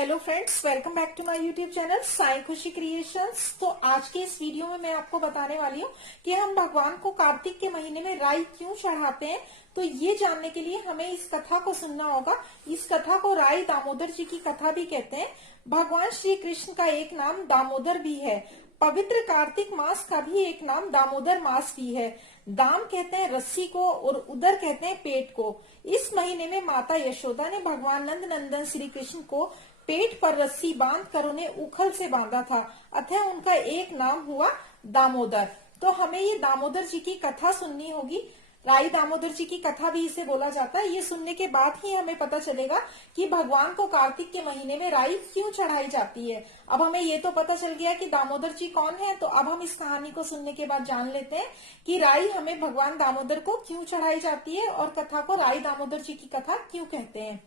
Hello friends, welcome back to my YouTube channel Sai Khushi Creations. तो आज के इस वीडियो में मैं आपको बताने वाली हूँ कि हम भगवान को कार्तिक के महीने में राई क्यों चढ़ाते हैं। तो ये जानने के लिए हमें इस कथा को सुनना होगा। इस कथा को राई दामोदर जी की कथा भी कहते हैं। भगवान श्री कृष्ण का एक नाम दामोदर भी है। पवित्र कार्तिक मास का भी एक नाम दामोदर मास भी है। दाम कहते हैं रस्सी को और उदर कहते हैं पेट को। इस महीने में माता यशोदा ने भगवान नंद नंदन श्री कृष्ण को पेट पर रस्सी बांध कर उन्हें उखल से बांधा था, अतः उनका एक नाम हुआ दामोदर। तो हमें ये दामोदर जी की कथा सुननी होगी। राई दामोदर जी की कथा भी इसे बोला जाता है। ये सुनने के बाद ही हमें पता चलेगा कि भगवान को कार्तिक के महीने में राई क्यों चढ़ाई जाती है। अब हमें ये तो पता चल गया कि दामोदर जी कौन है, तो अब हम इस कहानी को सुनने के बाद जान लेते हैं कि राई हमें भगवान दामोदर को क्यों चढ़ाई जाती है और कथा को राई दामोदर जी की कथा क्यों कहते हैं।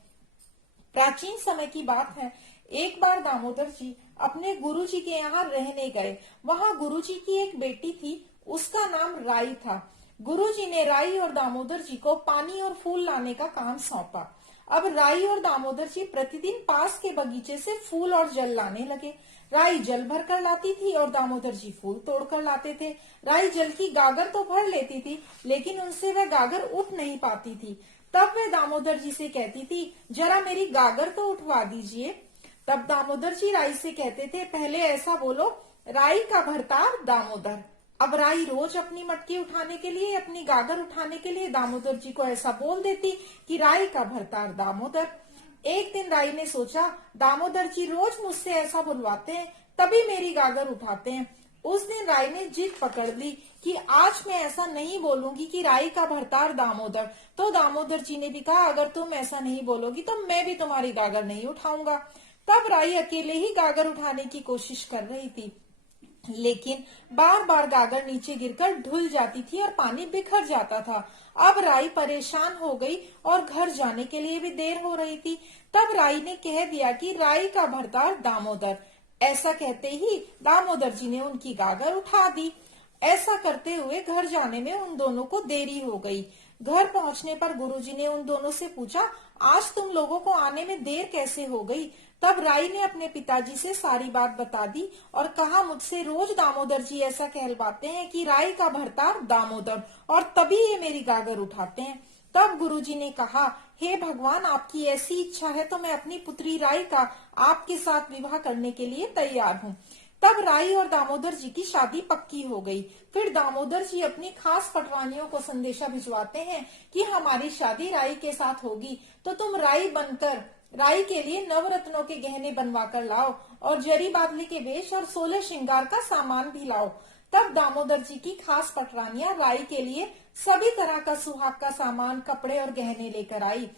प्राचीन समय की बात है। एक बार दामोदर जी अपने गुरुजी के यहाँ रहने गए। वहाँ गुरुजी की एक बेटी थी, उसका नाम राई था। गुरुजी ने राई और दामोदर जी को पानी और फूल लाने का काम सौंपा। अब राई और दामोदर जी प्रतिदिन पास के बगीचे से फूल और जल लाने लगे। राई जल भर कर लाती थी और दामोदर जी फूल तोड़ कर लाते थे। राई जल की गागर तो भर लेती थी, लेकिन उनसे वह गागर उठ नहीं पाती थी। तब वह दामोदर जी से कहती थी, जरा मेरी गागर तो उठवा दीजिए। तब दामोदर जी राई से कहते थे, पहले ऐसा बोलो, राई का भरतार दामोदर। अब राई रोज अपनी मटकी उठाने के लिए, अपनी गागर उठाने के लिए दामोदर जी को ऐसा बोल देती कि राई का भरतार दामोदर। एक दिन राई ने सोचा, दामोदर जी रोज मुझसे ऐसा बुलवाते हैं, तभी मेरी गागर उठाते हैं। उस दिन राई ने जिद पकड़ ली कि आज मैं ऐसा नहीं बोलूंगी कि राई का भरतार दामोदर। तो दामोदर जी ने भी कहा, अगर तुम ऐसा नहीं बोलोगी तो मैं भी तुम्हारी गागर नहीं उठाऊंगा। तब राई अकेले ही गागर उठाने की कोशिश कर रही थी, लेकिन बार बार गागर नीचे गिरकर ढुल जाती थी और पानी बिखर जाता था। अब राई परेशान हो गई और घर जाने के लिए भी देर हो रही थी। तब राई ने कह दिया कि राई का भरतार दामोदर। ऐसा कहते ही दामोदर जी ने उनकी गागर उठा दी। ऐसा करते हुए घर जाने में उन दोनों को देरी हो गई। घर पहुंचने पर गुरुजी ने उन दोनों से पूछा, आज तुम लोगों को आने में देर कैसे हो गई। तब राई ने अपने पिताजी से सारी बात बता दी और कहा, मुझसे रोज दामोदर जी ऐसा कहलवाते हैं कि राई का भरतार दामोदर, और तभी ये मेरी गागर उठाते हैं। तब गुरुजी ने कहा, हे भगवान, आपकी ऐसी इच्छा है तो मैं अपनी पुत्री राई का आपके साथ विवाह करने के लिए तैयार हूँ। तब राई और दामोदर जी की शादी पक्की हो गई। फिर दामोदर जी अपनी खास पटरानियों को संदेशा भिजवाते हैं कि हमारी शादी राई के साथ होगी, तो तुम राई बनकर राई के लिए नवरत्नों के गहने बनवा कर लाओ और जरी बादली के वेश और 16 श्रृंगार का सामान भी लाओ। तब दामोदर जी की खास पटरानियां राई के लिए सभी तरह का सुहाग का सामान, कपड़े और गहने लेकर आई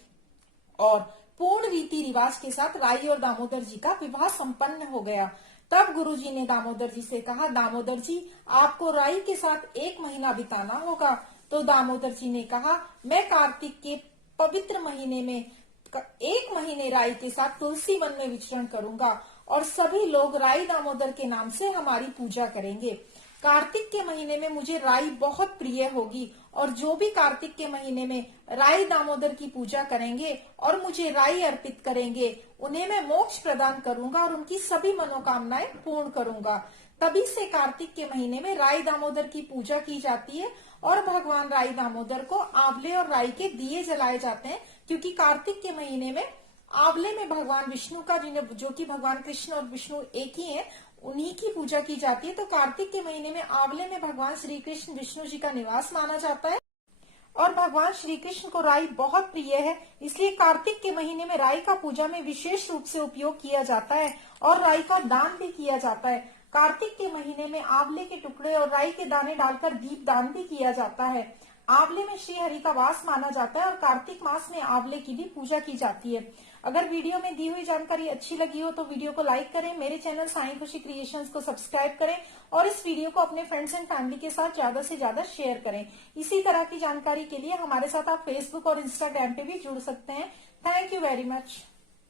और पूर्ण रीति रिवाज के साथ राई और दामोदर जी का विवाह संपन्न हो गया। तब गुरुजी ने दामोदर जी से कहा, दामोदर जी, आपको राई के साथ 1 महीना बिताना होगा। तो दामोदर जी ने कहा, मैं कार्तिक के पवित्र महीने में 1 महीने राई के साथ तुलसी वन में विचरण करूंगा और सभी लोग राई दामोदर के नाम से हमारी पूजा करेंगे। कार्तिक के महीने में मुझे राई बहुत प्रिय होगी और जो भी कार्तिक के महीने में राई दामोदर की पूजा करेंगे और मुझे राई अर्पित करेंगे, उन्हें मैं मोक्ष प्रदान करूंगा और उनकी सभी मनोकामनाएं पूर्ण करूंगा। तभी से कार्तिक के महीने में राई दामोदर की पूजा की जाती है और भगवान राई दामोदर को आंवले और राई के दिए जलाए जाते हैं, क्योंकि कार्तिक के महीने में आंवले में भगवान विष्णु का, जो कि भगवान कृष्ण और विष्णु एक ही हैं, उन्हीं की पूजा की जाती है। तो कार्तिक के महीने में आंवले में भगवान श्री कृष्ण विष्णु जी का निवास माना जाता है और भगवान श्री कृष्ण को राई बहुत प्रिय है, इसलिए कार्तिक के महीने में राई का पूजा में विशेष रूप से उपयोग किया जाता है और राई का दान भी किया जाता है। कार्तिक के महीने में आंवले के टुकड़े और राई के दाने डालकर दीप दान भी किया जाता है। आंवले में श्री हरि का वास माना जाता है और कार्तिक मास में आंवले की भी पूजा की जाती है। अगर वीडियो में दी हुई जानकारी अच्छी लगी हो तो वीडियो को लाइक करें, मेरे चैनल साई खुशी क्रिएशंस को सब्सक्राइब करें और इस वीडियो को अपने फ्रेंड्स एंड फैमिली के साथ ज्यादा से ज्यादा शेयर करें। इसी तरह की जानकारी के लिए हमारे साथ आप फेसबुक और इंस्टाग्राम पे भी जुड़ सकते हैं। Thank you very much.